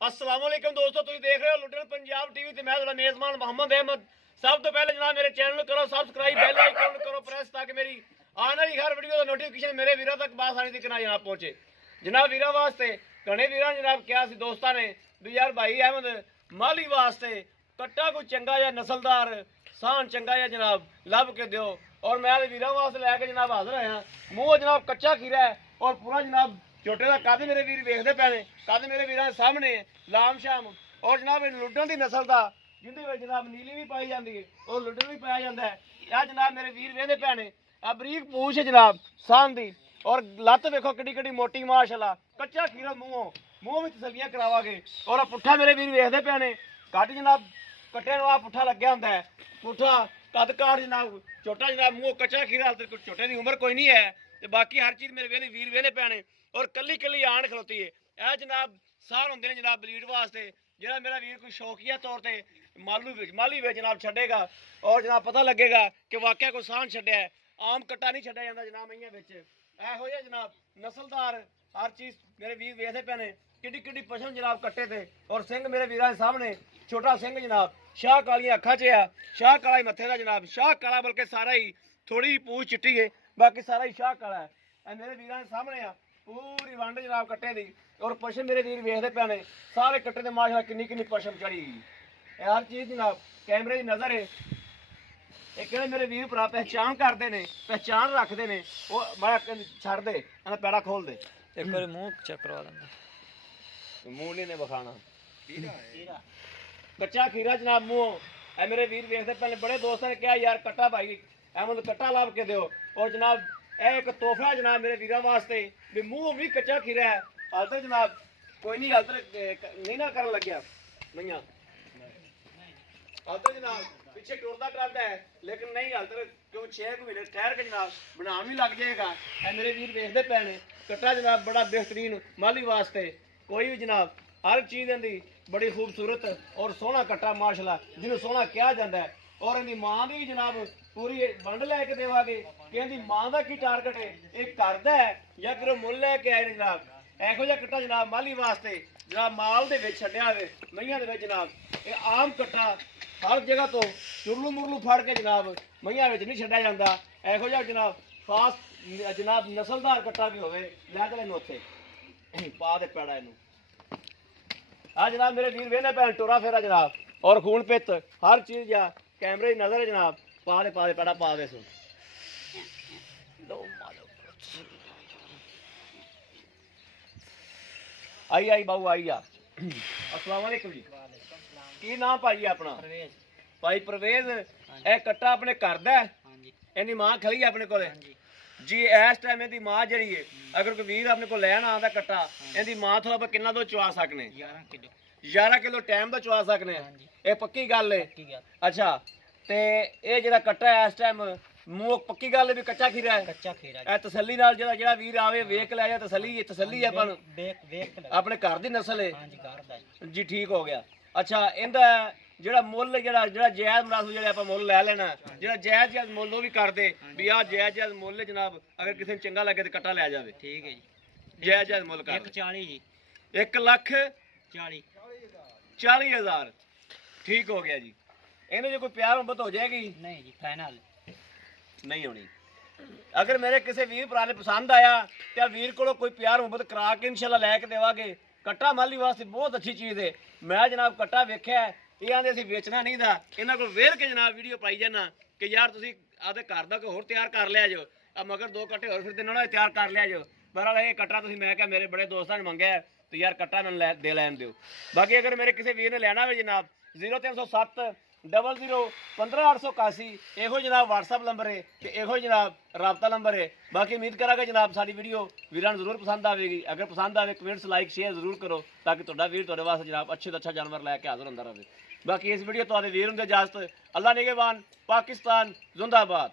अस्सलाम वालेकुम दोस्तों, तुम देख रहे हो लुटन पंजाब टीवी ते मैं ਤੁਹਾਡਾ ਮੇਜ਼ਬਾਨ मोहम्मद अहमद। सब तो पहले जनाब मेरे चैनल करो सब्सक्राइब, बेल आइकन करो प्रेस ताकि मेरी आने वाली हर वीडियो का नोटिफिकेशन मेरे वीरों तक बासानी तक ना जनाब पहुंचे। जनाब वीरों वास्ते घने वीरां जनाब क्या सी दोस्तां ने भी यार भाई अहमद माली वास्ते कट्टा कोई चंगा या नस्लदार सान चंगा या जनाब लभ के दियो। और मैं वीरों वास्ते लैके जनाब हाजिर आया। मूँह जनाब कच्चा खीरा है और पूरा जनाब छोटे का कद मेरे वीर वेखते पे ने, कद मेरे वीर सामने लाम शाम। और जनाब लुड्डन की नस्ल का जिंदे जनाब नीली भी पाई जाती है और लुड्डन भी पाया जाता है। यह जनाब मेरे वीर वेहते पे ने। आ बरीक पूछ है जनाब सान दी और लत्त वेखो किड्डी किड्डी मोटी माशाल्लाह। कच्चा खीरा मूँह में तसलियां करावागे। और पुट्ठा मेरे वीर वेखते पे ने कट जनाब कट्टे आ पुट्ठा लग्या होंदा है। पुट्ठा कद काट जनाब छोटा जनाब मूँह कच्चा खीरा छोटे की उम्र कोई नहीं है। तो बाकी हर चीज़ मेरे वीर वेहते पे ने और कली कली आन खलोती है। यह जनाब सार होंगे ने जनाब बलीड वास्ते जो मेरा वीर कोई शौकिया तौर पर माली वे जनाब छड़ेगा और जनाब पता लगेगा कि वाकया कोई सान छड्या है। आम कट्टा नहीं छड्या जाता जनाब इं एहो जनाब नस्लदार हर चीज़ मेरे वीर वेखते पे ने। किड्डी किड्डी पशम जनाब कट्टे थे और सिंह मेरे वीर सामने छोटा सिंह जनाब शाह कालियां अखा च आ, शाह काला ही मत्थे का जनाब, शाह काला बल्कि सारा ही थोड़ी पूछ चिट्टी है बाकी सारा ही शाह काला है। मेरे वीर सामने आ पूरी वंड जनाब कट्टे दी और पशम मेरे वीर वेखते पे ने सारे कट्टे दे माशा किन्नी किन्नी पशम चढ़ी। हर चीज़ जनाब कैमरे की नज़र है। एक मेरे वीर भरा पहचान करते हैं, पहचान रखते हैं। वो बड़ा छड़ दे पैड़ा खोल दे एक बार मुंह चेक करवा देंगे। मूँह नहीं ने बखाना कच्चा खीरा जनाब मूँह। मेरे वीर वेखते पहले बड़े दोस्तों ने कहा यार कट्टा भाई अहमद कट्टा लाभ के दो। और जनाब एक तोहफा जनाब मेरे वीर वास्ते भी मूँह भी कच्चा खीरा है। हालत जनाब कोई नहीं हालत नहीं ना कर लग्या नहीं हालत जनाब पीछे टुरदा करता है लेकिन नहीं हालत क्यों 6 महीने ठहर के जनाब बना भी लग जाएगा। मेरे वीर वेखते पे ने कट्टा जनाब बड़ा बेहतरीन माली वास्ते कोई भी जनाब हर चीज़ इनकी बड़ी खूबसूरत और सोहना कट्टा माशाल्लाह जिन्होंने सोहना कहा जाता है। और इनकी माँ की भी जनाब पूरी वंड लैके देवागे कि इनकी माँ का की टारगेट है एक करता है या फिर मुल लैके आए जनाब। एहो जिहा कट्टा जनाब माली वास्ते जनाब माल दे विच छड्डिया होवे मईयां दे विच जनाब ये आम कट्टा हर जगह तो चुरलू मुरलू फड़ के जनाब मईयां विच नहीं छड्डिया जांदा। एहो जिहा जनाब खास जनाब नस्लदार कट्टा भी होवे लै चले उत्थे पा दे पैड़ा इनू। हाँ जनाब मेरे वीर वेहने भैन टोरा फेरा जनाब और खून पित हर चीज़ या कैमरे की नज़र है जनाब। पा दे पैड़ा पा दे सुन आई आई बाबू आई आ। अस्सलाम वालेकुम जी की नाम भाई अपना? भाई परवेज। ए कट्टा अपने घर दा इहदी मां खड़ी अपने को जी इस टाइम इहदी मां जड़ी है अगर कोई वीर अपने को लैन आंदा कट्टा इहदी मां थोड़ा आप किन्ना दो चवा सकने? 11 किलो टाइम का चवा सकने। ये पक्की गल है? अच्छा ते ये जेड़ा कट्टा है इस टाइम मूँह पक्की गल है भी कच्चा खीरा है? कच्चा खीरा है। तसल्ली नाल जेड़ा जेड़ा वीर आवे वेख लै जा तसल्ली है अपन अपने घर दी नस्ल है जी ठीक हो गया। अच्छा इंदा जेड़ा मुल जेड़ा जेड़ा जायज़ मुनासिब जेड़ा आप मुल लै लेना जेड़ा जायज़ जायज़ मुल वो भी कर दे भी आ जायज़ जायज़ मुल जनाब अगर किसी ने चंगा लगे तो कट्टा लै जावे। ठीक है जी जायज़ जायज़ मुल कर 140 जी 1,40,000 ठीक हो गया जी। इन्हें जो कोई प्यार मोहब्बत हो जाएगी? नहीं जी फाइनल नहीं होनी। अगर मेरे किसी वीर भरा ने पसंद आया तो वीर को कोई प्यार मोहब्बत करा के इंशाल्लाह लैके देवांगे। कट्टा माली वास्ते बहुत अच्छी चीज़ है। मैं जनाब कट्टा वेख्या ये आंदे असीं बेचना नहीं था इन्हां कोल वेख के जनाब वीडियो पाई जाना कि यार तुसीं आपदे घर दा कोई होर तैयार कर लिया जो मगर 2 कट्टे होर फिरदे ना तैयार कर लिया जो। बहरहाल ये कट्टा तुसीं मैं क्या मेरे बड़े दोस्तां ने मंगया तो यार कट्टा मैनूं दे लैन दिओ। बाकी अगर मेरे किसी वीर ने लेना हो जनाब 0307 00 15881 एहो जनाब व्हाट्सअप नंबर है तो एहो जनाब राबता नंबर है। बाकी उम्मीद करा जनाब सारी वीडियो वीरां नूं जरूर पसंद आएगी। अगर पसंद आए कमेंट्स लाइक शेयर जरूर करो ताकि तुहाडा वीर तुहाडे वास्ते जनाब अच्छे तो अच्छा जानवर लैके हाज़र होंदा रहे। बाकी इस वीडियो तुहाडे वीर हुंदे इजाजत। अल्लाह निगहबान। पाकिस्तान जिंदाबाद।